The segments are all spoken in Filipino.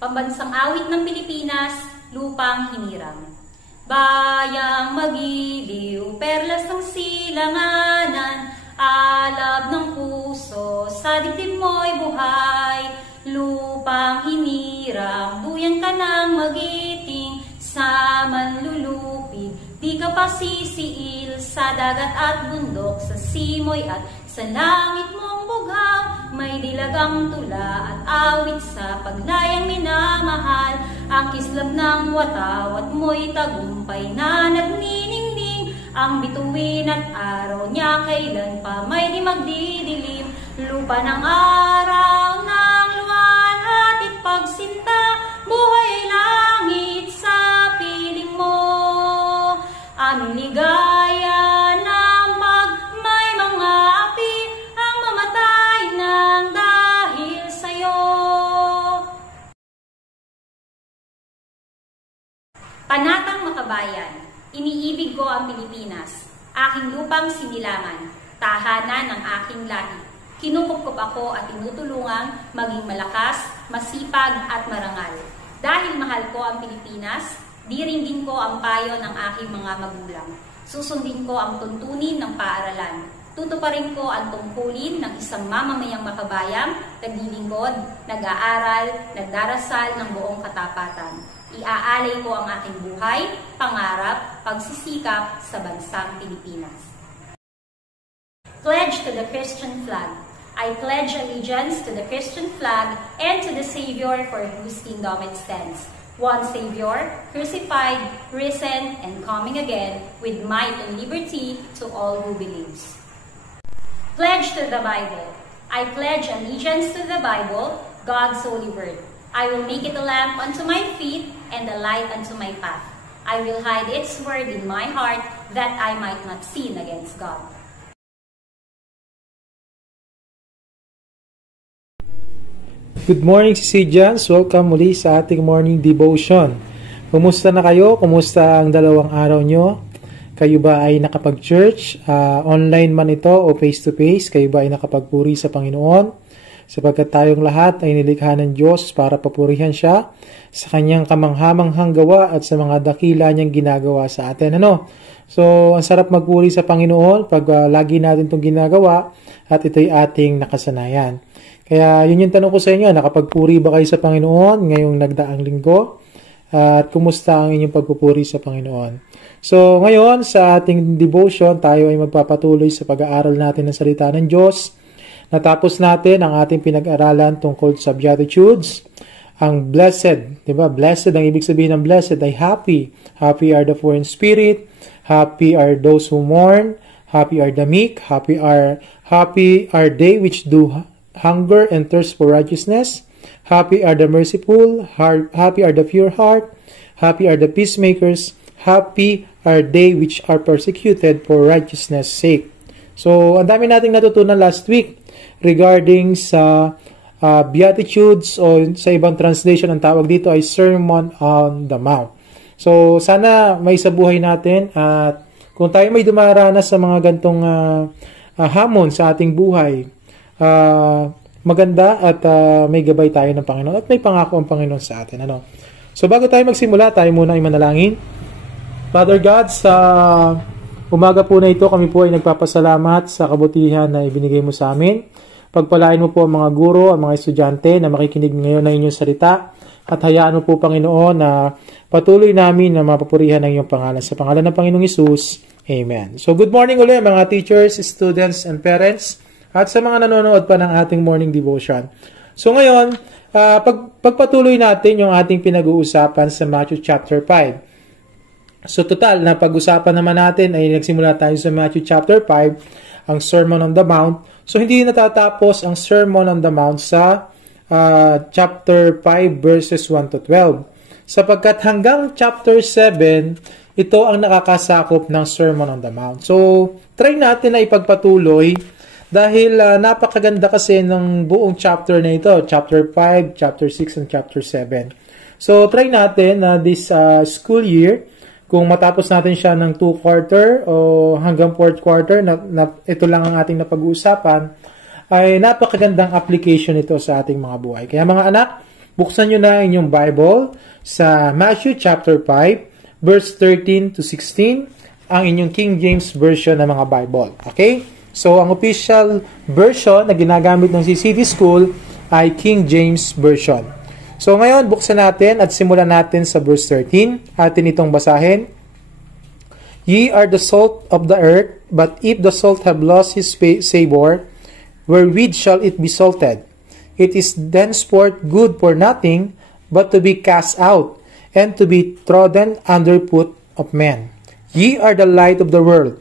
Pambansang awit ng Pilipinas, Lupang Hinirang. Bayang magiliw, perlas ng silanganan, alab ng puso, sa dibdib mo'y buhay. Lupang hinirang, duyan ka ng magiting, sa manlulupig, di ka pa sisiil, sa dagat at bundok, sa simoy at sa langit mong bughaw. May dilagang tula at awit sa paglayang minamahal, ang kislap ng watawat mo'y tagumpay na nagniningning, ang bituin at araw niya kailan pa may di magdidilim. Lupa ng araw ng luwan at ipagsinta, buhay langit sa piling mo, aming ligaya ng pag may mga api ang mamatay ng dahil sa'yo. Panatang Makabayan, iniibig ko ang Pilipinas, aking lupang sinilangan, tahanan ng aking lahi. Kinukupkup ako at tinutulungang maging malakas, masipag at marangal. Dahil mahal ko ang Pilipinas, diringgin ko ang payo ng aking mga magulang. Susundin ko ang tuntunin ng paaralan. Tutuparin ko ang tungkulin ng isang mamamayang makabayang, naglilingkod, nag-aaral, nagdarasal ng buong katapatan. Iaalay ko ang aking buhay, pangarap, pagsisikap sa bansang Pilipinas. Pledge to the Christian flag. I pledge allegiance to the Christian flag and to the Savior for whose kingdom it stands. One Savior, crucified, risen, and coming again, with might and liberty to all who believes. Pledge to the Bible. I pledge allegiance to the Bible, God's holy word. I will make it a lamp unto my feet and a light unto my path. I will hide its word in my heart, that I might not sin against God. Good morning, Sisidians. Welcome muli sa ating morning devotion. Kumusta na kayo? Kumusta ang dalawang araw nyo? Kayo ba ay nakapag-church? Online man ito o face-to-face? Kayo ba ay nakapagpuri sa Panginoon? Sapagkat tayong lahat ay nilikha ng Diyos para papurihan siya sa kanyang kamanghamanghang gawa at sa mga dakila niyang ginagawa sa atin. So, ang sarap magpuri sa Panginoon pag lagi natin itong ginagawa at ito'y ating nakasanayan. Kaya yun yung tanong ko sa inyo, nakapagpuri ba kayo sa Panginoon ngayong nagdaang linggo? At kumusta ang inyong pagpupuri sa Panginoon? So ngayon sa ating devotion, tayo ay magpapatuloy sa pag-aaral natin ng salita ng Diyos. Natapos natin ang ating pinag-aralan tungkol sa Beatitudes. Ang blessed, di ba? Blessed, ang ibig sabihin ng blessed ay happy. Happy are the poor in spirit. Happy are those who mourn. Happy are the meek. Happy are they which do hunger and thirst for righteousness. Happy are the merciful. Happy are the pure heart. Happy are the peacemakers. Happy are they which are persecuted for righteousness' sake. So, ang dami nating natutunan last week regarding sa Beatitudes, o sa ibang translation, ang tawag dito ay Sermon on the Mount. So, sana may sa buhay natin at kung tayo may dumaranas sa mga gantong hamon sa ating buhay, maganda at may gabay tayo ng Panginoon at may pangako ang Panginoon sa atin. So bago tayo magsimula, tayo muna ay manalangin. Father God, sa umaga po na ito, kami po ay nagpapasalamat sa kabutihan na ibinigay mo sa amin. Pagpalain mo po ang mga guro, ang mga estudyante na makikinig ngayon ng inyong salita at hayaan mo po, Panginoon, na patuloy namin na mapapurihan ang iyong pangalan. Sa pangalan ng Panginoong Hesus, Amen. So good morning ulit mga teachers, students, and parents, at sa mga nanonood pa ng ating morning devotion. So ngayon, pagpatuloy natin yung ating pinag-uusapan sa Matthew chapter 5. So total, na pag-usapan naman natin ay nagsimula tayo sa Matthew chapter 5, ang Sermon on the Mount. So hindi natatapos ang Sermon on the Mount sa chapter 5 verses 1 to 12. Sapagkat hanggang chapter 7, ito ang nakakasakop ng Sermon on the Mount. So try natin na ipagpatuloy dahil napakaganda kasi ng buong chapter na ito, chapter 5, chapter 6, and chapter 7. So, try natin na this school year, kung matapos natin siya ng 2 quarter o hanggang 4th quarter, ito lang ang ating napag-uusapan, ay napakagandang application ito sa ating mga buhay. Kaya mga anak, buksan nyo na inyong Bible sa Matthew chapter 5, verse 13 to 16, ang inyong King James Version ng mga Bible. Okay? So, ang official version na ginagamit ng CCD School ay King James Version. So, ngayon, buksan natin at simulan natin sa verse 13. Atin itong basahin. Ye are the salt of the earth, but if the salt have lost his savor, wherewith shall it be salted? It is thenceforth good for nothing, but to be cast out, and to be trodden under foot of men. Ye are the light of the world.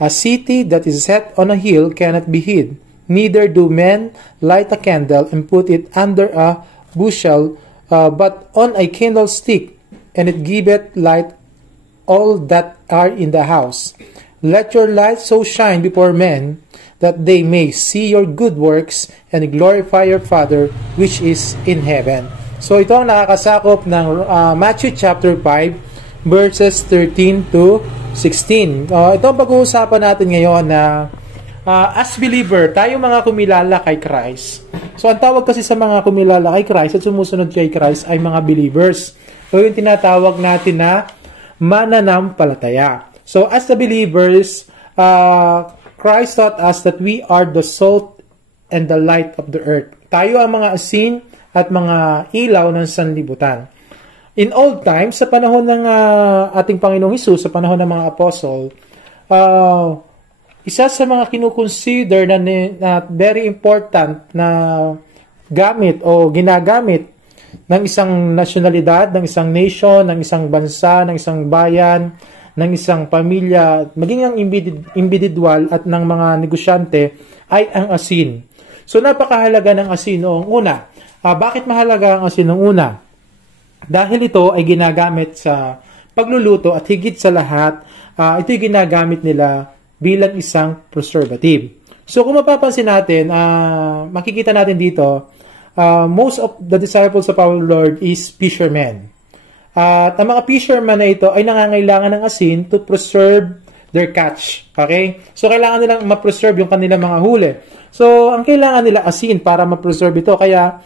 A city that is set on a hill cannot be hid. Neither do men light a candle and put it under a bushel, but on a candlestick, and it giveth light all that are in the house. Let your light so shine before men, that they may see your good works and glorify your Father which is in heaven. So ito ang nakakasakop ng Matthew chapter 5 verses 13 to 16. Ito ang pag-uusapan natin ngayon na as believer, tayo mga kumilala kay Christ. So ang tawag kasi sa mga kumilala kay Christ at sumusunod kay Christ ay mga believers. So yung tinatawag natin na mananampalataya. So as the believers, Christ taught us that we are the salt and the light of the earth. Tayo ang mga asin at mga ilaw ng sanlibutan. In old times, sa panahon ng ating Panginoong Hesus, sa panahon ng mga apostol, isa sa mga kinukonsider na very important na gamit o ginagamit ng isang nasyonalidad, ng isang nation, ng isang bansa, ng isang bayan, ng isang pamilya, maging ang individual at ng mga negosyante ay ang asin. So napakahalaga ng asin noong una. Bakit mahalaga ang asin noong una? Dahil ito ay ginagamit sa pagluluto at higit sa lahat, ito'y ginagamit nila bilang isang preservative. So kung mapapansin natin, makikita natin dito, most of the disciples of our Lord is fishermen. At ang mga fishermen na ito ay nangangailangan ng asin to preserve their catch. Okay? So kailangan nilang ma-preserve yung kanilang mga huli. So ang kailangan nila asin para ma-preserve ito. Kaya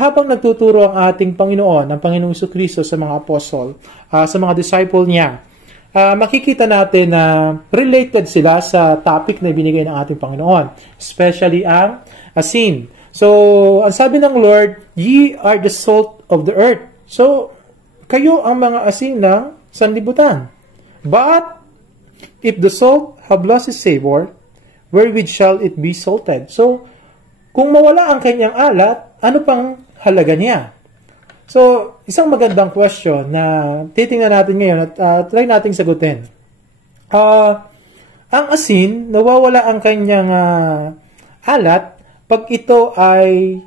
habang nagtuturo ang ating Panginoon, ang Panginoong Jesucristo sa mga apostol, sa mga disciple niya, makikita natin na related sila sa topic na binigay ng ating Panginoon, especially ang asin. So, ang sabi ng Lord, ye are the salt of the earth. So, kayo ang mga asin ng sanlibutan. But, if the salt have lost its savor, wherewith shall it be salted? So, kung mawala ang kanyang alat, ano pang halaga niya? So, isang magandang question na titingnan natin ngayon at try nating sagutin. Ang asin, nawawala ang kanyang alat pag ito ay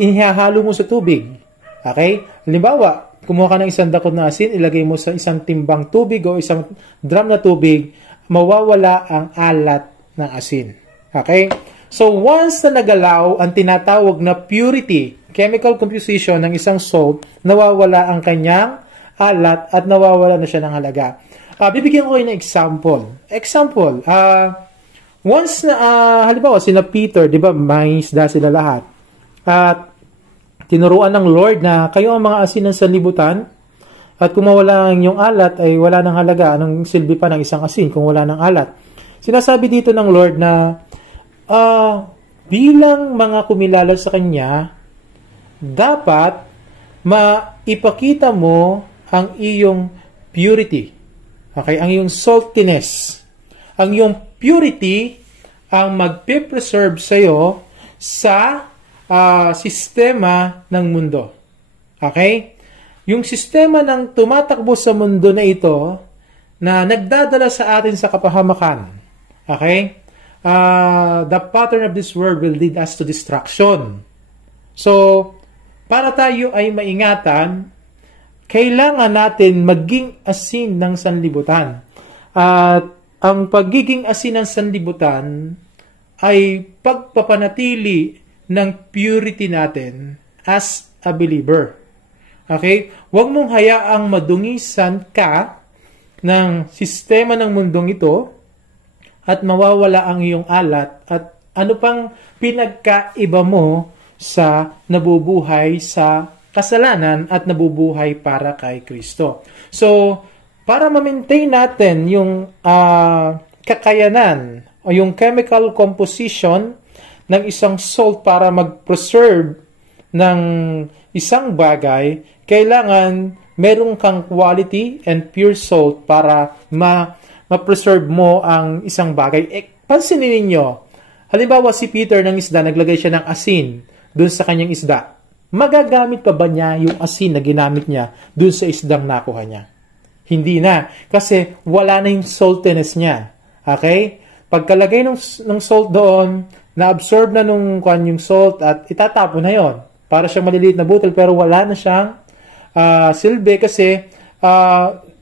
inihahalo mo sa tubig. Okay? Halimbawa, kumuha ka ng isang dakot na asin, ilagay mo sa isang timbang tubig o isang drum na tubig, mawawala ang alat ng asin. Okay? So, once na nagalaw ang tinatawag na purity, chemical composition ng isang salt, nawawala ang kanyang alat at nawawala na siya ng halaga. Bibigyan ko kayo ng example. Once na, halimbawa, sina Peter, di ba, mangingisda sila lahat. At tinuruan ng Lord na kayo ang mga asin ng sanlibutan at kung mawala ang inyong alat ay wala ng halaga. Anong silbi pa ng isang asin kung wala ng alat? Sinasabi dito ng Lord na bilang mga kumilala sa Kanya, dapat maipakita mo ang iyong purity. Okay? Ang iyong saltiness. Ang iyong purity ang magpe-preserve sa iyo sa sistema ng mundo. Okay? Yung sistema ng tumatakbo sa mundo na ito na nagdadala sa atin sa kapahamakan. Okay? The pattern of this world will lead us to destruction. So, para tayo ay maingatan, kailangan natin maging asin ng sanlibutan. At ang pagiging asin ng sanlibutan ay pagpapanatili ng purity natin as a believer. Okay? Huwag mong hayaang madungisan ka ng sistema ng mundong ito at mawawala ang iyong alat at ano pang pinagkaiba mo sa nabubuhay sa kasalanan at nabubuhay para kay Kristo. So, para ma-maintain natin yung kakayanan o yung chemical composition ng isang salt para mag-preserve ng isang bagay, kailangan meron kang quality and pure salt para ma-preserve mo ang isang bagay. Pansinin ninyo, halimbawa si Peter ng isda, naglagay siya ng asin dun sa kanyang isda. Magagamit pa ba niya yung asin na ginamit niya dun sa isdang nakuha niya? Hindi na. Kasi wala na yung saltiness niya. Okay? Pagkalagay ng salt doon, na-absorb na yung salt at itatapon na yon. Para siyang maliliit na butil pero wala na siyang silbi kasi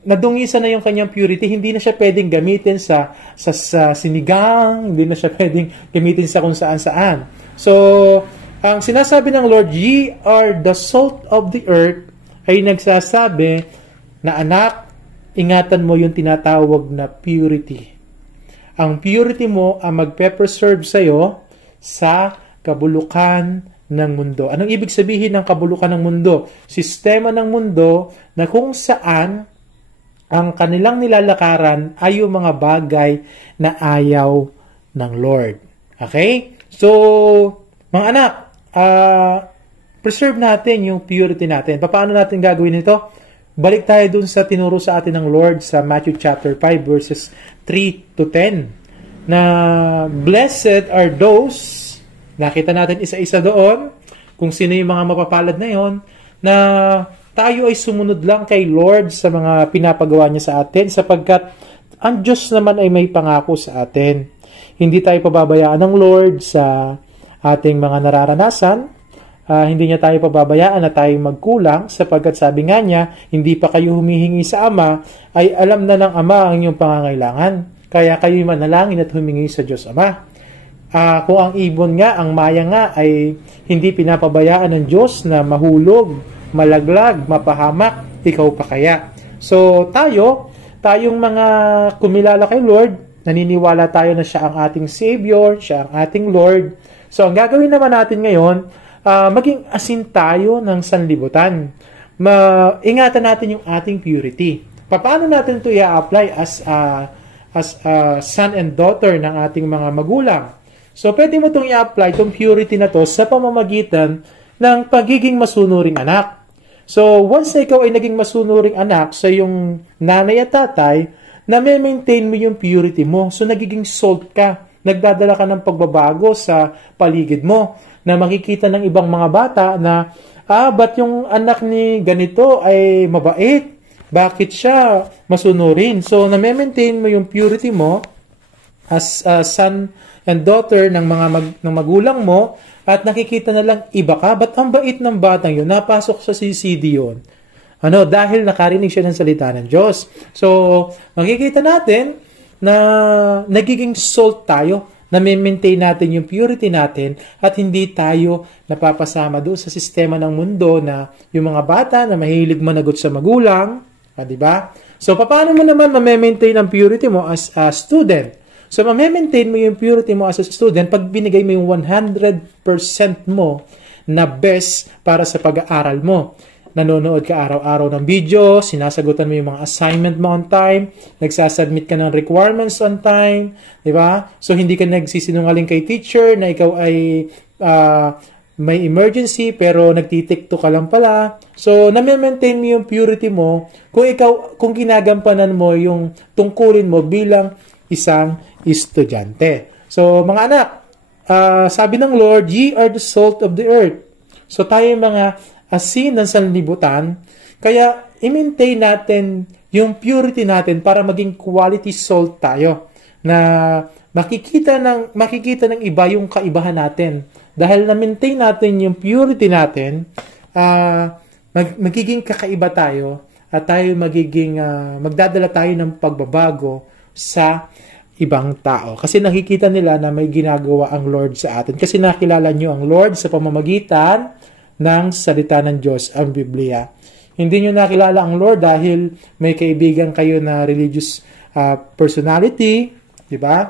nadungisan na yung kanyang purity. Hindi na siya pwedeng gamitin sa sinigang. Hindi na siya pwedeng gamitin sa kung saan-saan. So, ang sinasabi ng Lord, ye are the salt of the earth, ay nagsasabi na anak, ingatan mo yung tinatawag na purity. Ang purity mo ang magpe-preserve sa'yo sa kabulukan ng mundo. Anong ibig sabihin ng kabulukan ng mundo? Sistema ng mundo na kung saan ang kanilang nilalakaran ay yung mga bagay na ayaw ng Lord. Okay? So, mga anak, preserve natin yung purity natin. Paano natin gagawin ito? Balik tayo dun sa tinuro sa atin ng Lord sa Matthew chapter 5 verses 3 to 10 na blessed are those, nakita natin isa-isa doon kung sino yung mga mapapalad na yon, na tayo ay sumunod lang kay Lord sa mga pinapagawa niya sa atin sapagkat ang Diyos naman ay may pangako sa atin. Hindi tayo pababayaan ng Lord sa ating mga nararanasan. Hindi niya tayo pababayaan na tayo magkulang sapagkat sabi nga niya, hindi pa kayo humihingi sa Ama, ay alam na ng Ama ang inyong pangangailangan. Kaya kayo manalangin at humingi sa Diyos Ama. Kung ang ibon nga, ang maya nga, ay hindi pinapabayaan ng Diyos na mahulog, malaglag, mapahamak, ikaw pa kaya. So tayong mga kumilala kay Lord, naniniwala tayo na siya ang ating Savior, siya ang ating Lord. So ang gagawin naman natin ngayon, maging asin tayo ng sanlibutan. Ingatan natin yung ating purity. Paano natin ito i-apply as son and daughter ng ating mga magulang? So, pwede mo itong i-apply, itong purity na to sa pamamagitan ng pagiging masunuring anak. So, once na ikaw ay naging masunuring anak sa iyong nanay at tatay, na-maintain mo yung purity mo. So, nagiging salt ka. Nagdadala ka ng pagbabago sa paligid mo na makikita ng ibang mga bata na, ba't yung anak ni ganito ay mabait? Bakit siya masunurin? So, na-maintain mo yung purity mo as son and daughter ng ng magulang mo at nakikita na lang iba ka. Ba't ang bait ng batang yun? Napasok sa CCD yun. Dahil nakarinig siya ng salita ng Diyos. So, makikita natin na nagiging salt tayo, na maintain natin yung purity natin at hindi tayo napapasama doon sa sistema ng mundo na yung mga bata na mahilig managot sa magulang, di ba? So, paano mo naman ma-maintain ang purity mo as a student? So, ma-maintain mo yung purity mo as a student pag binigay mo yung 100% mo na best para sa pag-aaral mo. Nanonood ka araw-araw ng video, sinasagutan mo yung mga assignment mo on time, nagsasubmit ka ng requirements on time, di ba? So, hindi ka nagsisinungaling kay teacher na ikaw ay may emergency pero nagtitiktok ka lang pala. So, na-maintain mo yung purity mo kung ginagampanan mo yung tungkulin mo bilang isang estudyante. So, mga anak, sabi ng Lord, ye are the salt of the earth. So, tayo mga asin ng sanlibutan, kaya i-maintain natin yung purity natin para maging quality salt tayo na makikita ng iba yung kaibahan natin. Dahil na-maintain natin yung purity natin, magiging kakaiba tayo at tayo magdadala tayo ng pagbabago sa ibang tao. Kasi nakikita nila na may ginagawa ang Lord sa atin. Kasi nakilala nyo ang Lord sa pamamagitan ng salita ng Diyos, ang Biblia. Hindi nyo nakilala ang Lord dahil may kaibigan kayo na religious personality, di ba?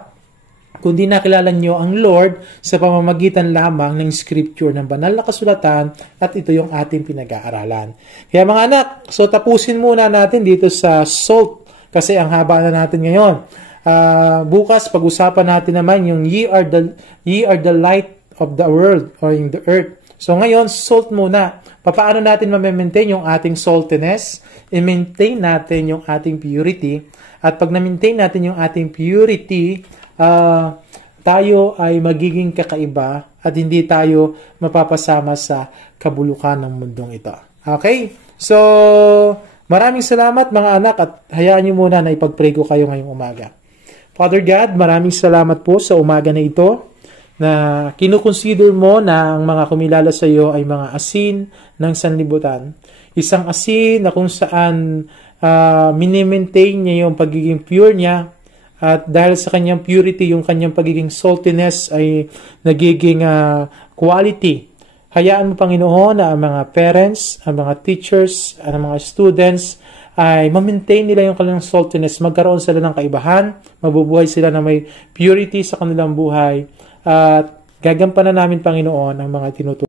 kundi nakilala nyo ang Lord sa pamamagitan lamang ng scripture ng banal na kasulatan at ito yung ating pinag-aaralan. Kaya mga anak, so tapusin muna natin dito sa salt kasi ang haba na natin ngayon. Bukas pag-usapan natin naman yung ye are the light of the world or in the earth. So ngayon, salt muna. Paano natin ma-maintain yung ating saltiness? I-maintain natin yung ating purity. At pag na-maintain natin yung ating purity, tayo ay magiging kakaiba at hindi tayo mapapasama sa kabulukan ng mundong ito. Okay? So, maraming salamat mga anak at hayaan nyo muna na ipag-pray ko kayo ngayong umaga. Father God, maraming salamat po sa umaga na ito na kinukonsider mo na ang mga kumilala sa iyo ay mga asin ng sanlibutan. Isang asin na kung saan mini-maintain niya yung pagiging pure niya at dahil sa kanyang purity, yung kanyang pagiging saltiness ay nagiging quality. Hayaan mo, Panginoon, na ang mga parents, ang mga teachers, ang mga students ay ma-maintain nila yung kanilang saltiness, magkaroon sila ng kaibahan, mabubuhay sila na may purity sa kanilang buhay, at gagampanan namin, Panginoon, ang mga tinutulungan.